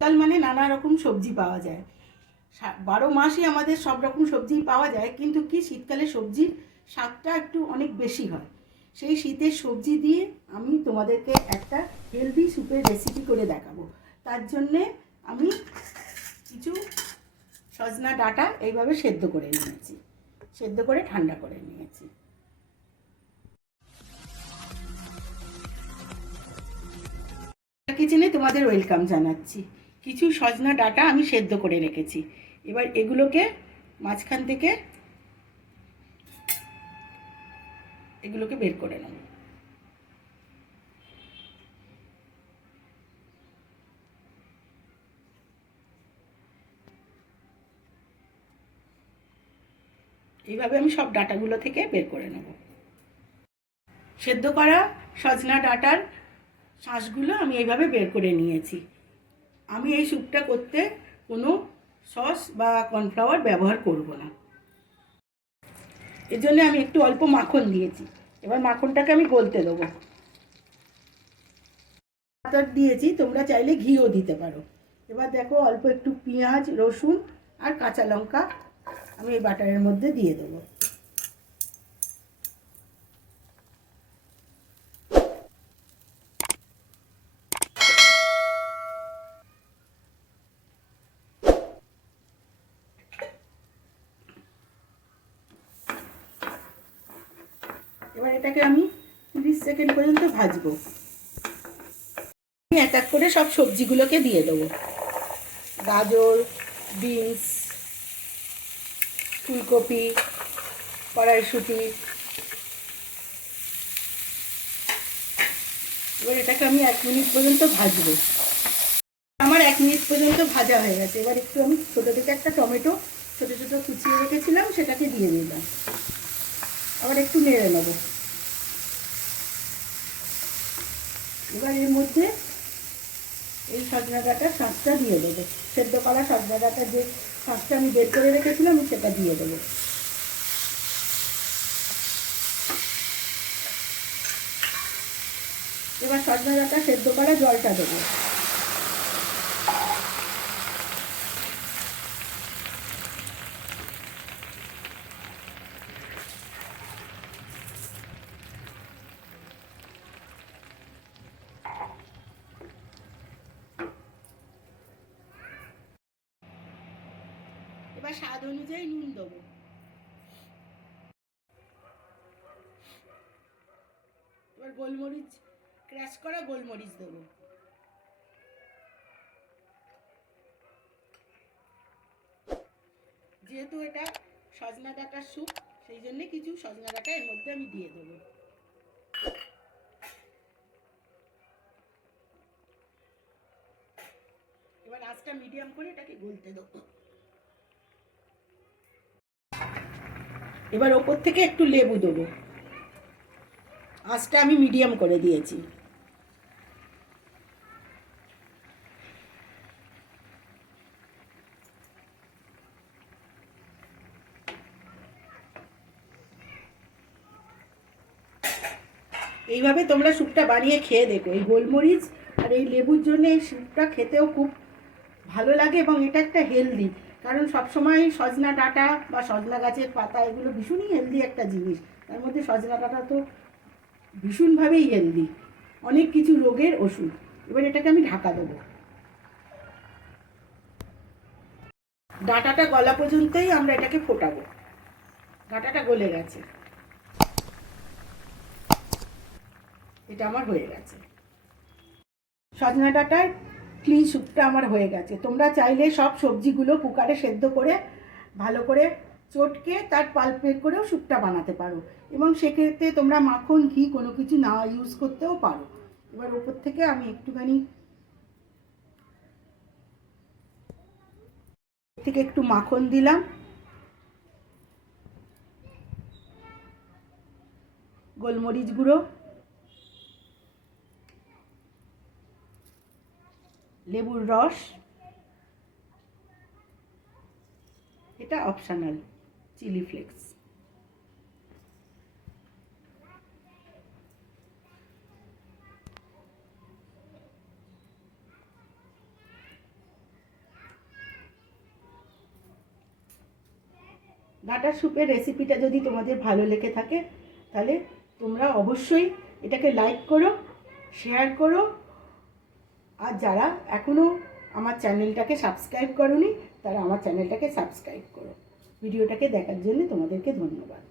শীতকাল মানে নানা রকম সবজি পাওয়া যায়। 12 মাসই আমাদের সব রকম সবজি পাওয়া যায়, কিন্তু কি শীতকালে সবজির স্বাদটা একটু অনেক বেশি হয়। সেই শীতের সবজি দিয়ে আমি তোমাদেরকে একটা হেলদি স্যুপের রেসিপি করে দেখাবো। তার জন্যে আমি কিছু সজনা ডাঁটা এইভাবে সেদ্ধ করে নিয়েছি, সেদ্ধ করে ঠান্ডা করে নিয়েছি। কিচেনে তোমাদের ওয়েলকাম জানাচ্ছি। কিছু সজনা ডাঁটা আমি সেদ্ধ করে রেখেছি। এবার এগুলোকে মাঝখান থেকে বের করে নেব। এইভাবে আমি সব ডাঁটাগুলো থেকে বের করে নেব। সেদ্ধ করা সজনা ডাঁটার শাঁসগুলো আমি এইভাবে বের করে নিয়েছি। আমি এই স্যুপটা করতে কোনো সস বা কর্নফ্লাওয়ার ব্যবহার করব না। এর জন্য আমি একটু অল্প মাখন দিয়েছি। এবার মাখনটাকে আমি গলতে দেবো। বাটার দিয়েছি, তোমরা চাইলে ঘিও দিতে পারো। এবার দেখো, অল্প একটু পেঁয়াজ, রসুন আর কাঁচা লঙ্কা আমি এই বাটারের মধ্যে দিয়ে দেবো। এবার এটাকে আমি 30 সেকেন্ড পর্যন্ত ভাজবো। আমি এক এক করে সব সবজিগুলোকে দিয়ে দেবো। গাজর, বিনস, ফুলকপি, কড়াইশুঁটি। এবার এটাকে আমি 1 মিনিট পর্যন্ত ভাজবো। আমার 1 মিনিট পর্যন্ত ভাজা হয়ে গেছে। এবার একটু আমি ছোটো থেকে একটা টমেটো ছোটো ছোটো কুচিয়ে রেখেছিলাম, সেটাকে দিয়ে দিলাম। আবার একটু নেড়ে নেব। এবার এর মধ্যে এই সজনা ডাঁটার শাঁসটা দিয়ে দেবো। সেদ্ধ করা সজনা ডাঁটার যে শাঁসটা আমি বের করে রেখেছিলাম, আমি সেটা দিয়ে দেবো। এবার সজনা ডাঁটা সেদ্ধ করা জলটা দেবো। এবার স্বাদ অনুযায়ী নুন দেবো। এবার গোলমরিচ, ক্র্যাশ করা গোলমরিচ দেবো। যেহেতু এটা সজনা ডাঁটার স্যুপ, সেই জন্যে কিছু সজনা ডাঁটা এর মধ্যে আমি দিয়ে দেবো। এবার আঁচটা মিডিয়াম করে এটাকে গলতে দেবো। এবার ওপর থেকে একটু লেবু দেবো। আঁচটা আমি মিডিয়াম করে দিয়েছি। এইভাবে তোমরা স্যুপটা বানিয়ে খেয়ে দেখো। এই গোলমরিচ আর এই লেবুর জন্য এই স্যুপটা খেতেও খুব ভালো লাগে, এবং এটা একটা হেলদি। কারণ সবসময় সজনা ডাঁটা বা সজনা গাছের পাতা এগুলো ভীষণই হেলদি একটা জিনিস। তার মধ্যে সজনা ডাঁটা তো ভীষণভাবেই হেলদি, অনেক কিছু রোগের ওষুধ। এবার এটাকে আমি ঢাকা দেবো। ডাঁটাটা গলা পর্যন্তই আমরা এটাকে ফোটাবো। ডাঁটাটা গলে গেছে, এটা আমার হয়ে গেছে। সজনা ডাঁটার ক্লিন স্যুপটা আমার হয়ে গেছে। তোমরা চাইলে সব সবজিগুলো কুকারে সেদ্ধ করে ভালো করে চটকে তার পাল্প বের করেও স্যুপটা বানাতে পারো, এবং সেক্ষেত্রে তোমরা মাখন, ঘি কোনো কিছু না ইউজ করতেও পারো। এবার ওপর থেকে আমি একটুখানি একটু মাখন দিলাম, গোলমরিচ গুঁড়ো, লেবুর রস, এটা অপশনাল, চিলি ফ্লেক্স। ডাঁটার স্যুপের রেসিপিটা যদি তোমাদের ভালো লেগে থাকে তাহলে তোমরা অবশ্যই এটাকে লাইক করো, শেয়ার করো, আর যারা এখনও আমার চ্যানেলটাকে সাবস্ক্রাইব করোনি তারা আমার চ্যানেলটাকে সাবস্ক্রাইব করো। ভিডিওটাকে দেখার জন্য তোমাদেরকে ধন্যবাদ।